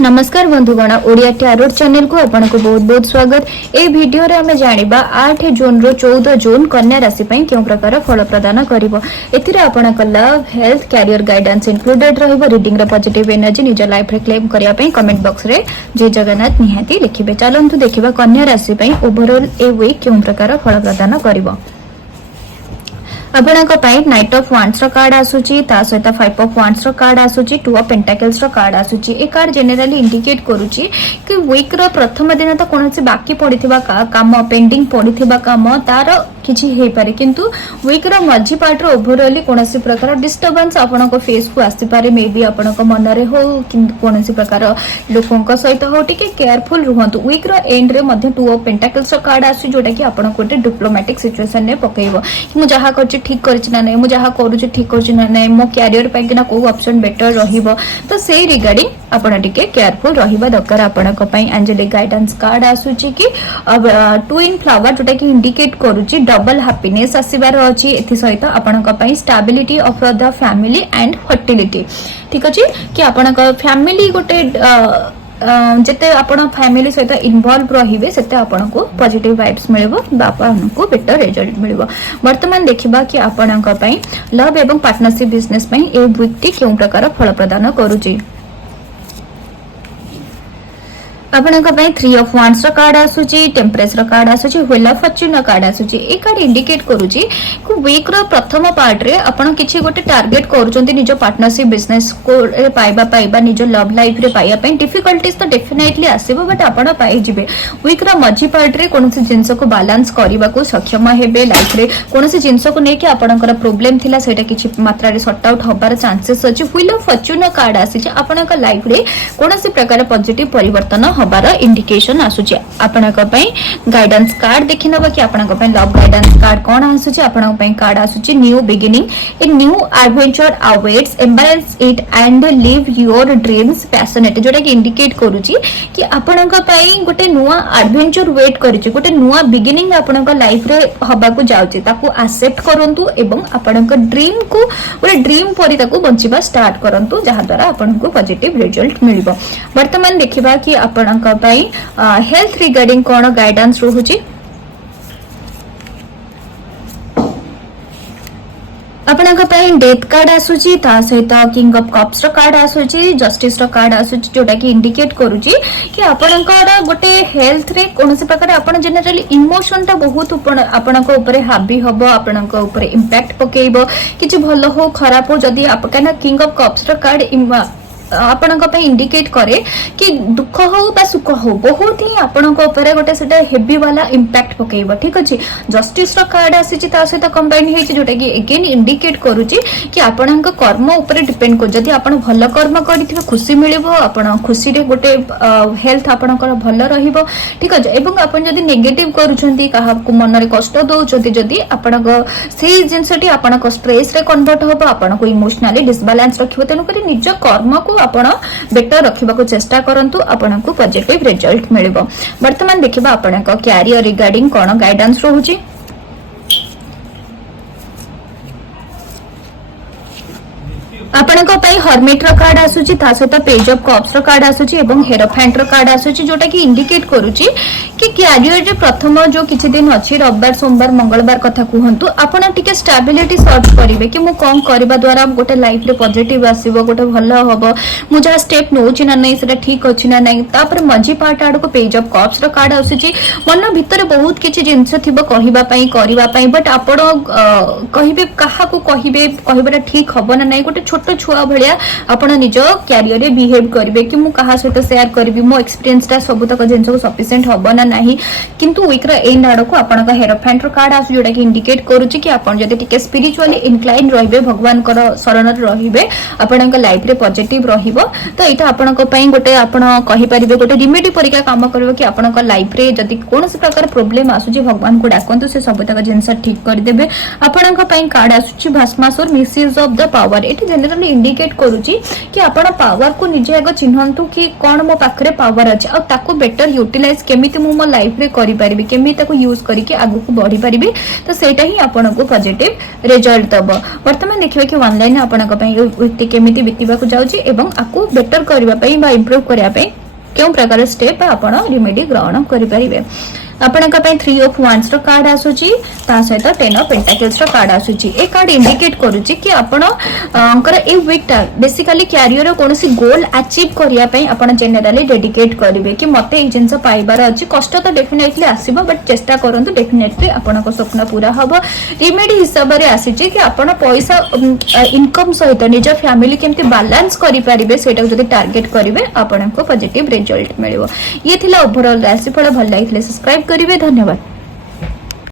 नमस्कार बंधुगण Odia tarot channel को आपन को बहुत बहुत स्वागत। ए वीडियो रे हमें जानिबा 8 जून रो 14 जून कन्या राशि पई क्यों प्रकार फल प्रदान करिवो। एथिरे आपन को love health career guidance included रहइबो। रीडिंग रे पॉजिटिव एनर्जी निज लाइफ रे क्लेम करिया पई कमेंट बॉक्स रे जय जगन्नाथ निहाती लिखिबे। चलंतु देखिबा कन्या राशि पई ओवरऑल ए वीक क्यों प्रकार फल प्रदान करिवो। आपणक नाइट ऑफ वांड्स रो कार्ड आसुची ता सहित 5 ऑफ वांड्स रो कार्ड आसुची 2 ऑफ पेंटाकल्स रो कार्ड आसुची। ए कार्ड जनरली इंडिकेट करूची कि वीक रो प्रथम दिन तो कोनोसी बाकी पड़िथिबा काम पेंडिंग पड़िथिबा काम तार किछि हे पारे, किंतु वीक रो मझी पार्ट रो ओवरऑल कोनोसी प्रकार डिस्टर्बेंस आपणक फेस को आसी पारे। मे बी आपणक मन रे हो किंतु कोनोसी प्रकार लोकंक सहित हो टिके केयरफुल रहंतु। वीक रो एंड रे मध्ये 2 ऑफ पेंटाकल्स रो कार्ड आसु जोटा कि आपणक गोटे डिप्लोमेटिक सिचुएशन ने पकेइबो कि मु जहा करछि ठीक करछि ना नै, मु जहा करूछि ठीक करछि ना नै, मो कैरियर पय कि ना को ऑप्शन बेटर रहिबो। तो सेही रिगार्डिंग आपण टिके केयरफुल रहिबा दरकार। आपणक पय एंजेलिक गाइडेंस कार्ड आसुछि कि ट्विन फ्लावर जोटा कि इंडिकेट करूछि डबल हैप्पीनेस आसीबार अछि। एथि सहित आपणक पय stability of the family and fertility. ठीक अछि कि आपणक फैमिली गोटे जते आपण फैमिली सहित इन्वॉल्व रहिबे सेते आपण को पॉजिटिव वाइब्स मिलबो, बापा को बेटर रिजल्ट मिलबो। वर्तमान देखिबा कि आपणक पय लव एवं पार्टनरशिप बिजनेस पय ए व्यक्ति केउ प्रकार फल प्रदान करूची। आपणक 3 ऑफ वांड्स रो कार्ड आसुची, टेम्परेस रो कार्ड आसुची, व्हील ऑफ फॉर्च्यून रो कार्ड आसुची। ए कार्ड इंडिकेट करूची कि वीक रो प्रथम पार्ट रे आपण किछि गोटे टार्गेट करूचंती निजो पार्टनरशिप बिजनेस को पाइबा निजो लव लाइफ रे पाइया पय डिफिकल्टीज तो डेफिनेटली आसीबो, बट आपण पाइ जिवे। वीक रो मझी पार्ट रे कोनोसी जिंस को बैलेंस करिबा को सक्षम हेबे। लाइफ रे कोनोसी जिंस को नेकी आपणकर प्रॉब्लम थिला सेटा किछि मात्रा रे सॉर्ट आउट होबार चांसेस अछि। व्हील ऑफ फॉर्च्यून रो कार्ड आसीची आपणक लाइफ रे कोनोसी प्रकार पॉजिटिव परिवर्तन हबार इंडिकेशन आसुची। आपणक पय गाइडेंस कार्ड देखिनबा कि आपणक पय लव गाइडेंस कार्ड कोन आसुची। आपणक पय कार्ड आसुची new beginning, a new adventure awaits, embrace it and live your dreams passionate, जोटा कि इंडिकेट करूची कि आपणक पय गोटे नुवा एडवेंचर वेट करूची, गोटे नुवा बिगिनिंग आपणक लाइफ रे हबा को जाउची। ताकू एक्सेप्ट करंतु एवं आपणक ड्रीम को गोटे ड्रीम परि ताकू बंचिबा स्टार्ट करंतु, जहा द्वारा आपणक पॉजिटिव रिजल्ट मिलिबो। वर्तमान देखिबा कि आपणक हेल्थ रिगार्डिंग कौन गाइडेंस रहुची। आपणक डेथ कार्ड आसुची ता सहित किंग ऑफ कप्स रो कार्ड आसुची, जस्टिस रो कार्ड आसुची, जोटा कि इंडिकेट करूची कि आपणकर गोटे हेल्थ रे कोनोसी प्रकार आपण जनरली इमोशन ता बहुत आपणक ऊपर हावी हबो, आपणक ऊपर इंपैक्ट पकेइबो। किछि भलो हो खराब हो जदी आपकना किंग ऑफ कप्स रो कार्ड आपणक पे इंडिकेट करे कि दुख हो बा सुख हो बहुत ही आपणक ऊपर गोटे सेटा हेवी वाला इंपैक्ट पकेइबो। ठीक अछि। जस्टिस रो कार्ड आसीची ता सहित कंबाइन हेची, जोटा कि अगेन इंडिकेट करूची कि आपणक कर्म ऊपर डिपेंड को जदी आपण भलो कर्म करिथिबे खुशी मिलिबो, आपण खुशी रे गोटे हेल्थ आपणकर भलो रहिबो। ठीक अछि। एवं आपण जदी नेगेटिव करूछंती काहा को मन रे कष्ट दोउछंती जदी आपणक सेही जिंसटी आपणक स्ट्रेस रे कन्वर्ट होबो, आपणक इमोशनली डिसबैलेंस रखिबो। तेनु करी निज कर्म को आपण बेटर रखिबा को चेष्टा करंतु, आपणक पॉजिटिव रिजल्ट मिलिबो। वर्तमान देखिबा आपणक कैरियर रिगार्डिंग कोन गाइडेंस रहूची। आपणक पय हर्मिट रो कार्ड आसुची ता सहित पेज ऑफ कप्स रो कार्ड आसुची एवं हेरोफेंट रो कार्ड आसुची, जोटा कि इंडिकेट करूची कि कैरियर रे प्रथम जो किछि दिन अछि रविवार सोमवार मंगलवार कथा कहंतु आपण टिके स्टेबिलिटी सर्च करिवे कि मु कोन करबा द्वारा गोटे लाइफ रे पॉजिटिव आसीबो, गोटे भलो हबो, मु जा स्टेप नोछि ना नै सेटा ठीक अछि ना नै। तापर मझी पार्ट आड को पेज ऑफ कप्स रो कार्ड आसुची। मन भितर बहुत किछि जिंस थिबो कहिबा पई करिबा पई, बट आपण कहिबे काहा को कहिबे कहबेटा ठीक हबो ना नै। गोटे छोट छुआ भलिया आपण निज कैरियर रे बिहेव करिवे कि मु कहा सहित शेयर करबी, मो एक्सपीरियंस ता सब तक जिंस को सफिशिएंट हबो ना नाही। किंतु वीक रो एंड आड को आपण का हेरोफेंट रो कार्ड आसु, जोटा कि इंडिकेट करूची कि आपण जदि टिके स्पिरिचुअली इनक्लाइन रहिबे, भगवान कर शरण रे रहिबे, आपण का लाइफ रे पॉजिटिव रहिबो। तो एटा आपण को पई गोटे आपण कहि परिबे गोटे रिमेडी परिका काम करबो कि आपण का लाइफ रे जदि कोनोसी प्रकार प्रॉब्लम आसुची भगवान को डाकंतु, से सब तक जिंस ठीक कर देबे। आपण का पई कार्ड आसुची Bhasmasur misuse of the power. Eighty general generally indicate करूची कि आपण पावर को निजे आग चिन्हंतु कि कौन मो पाखरे पावर अछि आ ताको बेटर यूटिलाइज केमिति मो लाइफ रे करि परिबि केमिति ताको यूज करिके आगु को बढ़ी परिबि तो सेटा ही आपण को पॉजिटिव रिजल्ट दब। वर्तमान देखिबा कि ऑनलाइन आपण को पई वीक केमिति बितिबा को जाउची एवं आकु बेटर करबा पई बा इंप्रूव करबा पई केउ प्रकार स्टेप आपण रेमेडी ग्रहण करि परिबे। आपणका पई 3 ऑफ वांड्स रो कार्ड आसुची ता सहित 10 ऑफ पेंटाकल्स रो कार्ड आसुची। ए कार्ड इंडिकेट करूची कि आपण अंकर ए वीक टा बेसिकली कैरियर रो कोनोसी गोल अचीव करिया पई आपण जनरली डेडिकेट करिवे कि मते ए जिंस पाइबार अछि कष्ट तो डेफिनेटली आसीबो बट चेष्टा करंतु डेफिनेटली आपनको स्वप्न पूरा हबो। रेमेडी हिसाब रे आसीची कि आपण पैसा इनकम सहित निज फैमिली केमति बैलेंस करि परिबे सेटा जदी टारगेट करिवे आपनको पॉजिटिव रिजल्ट मिलिबो। ये थिला ओवरऑल राशिफल भल लागिले सब्सक्राइब करिवे। धन्यवाद।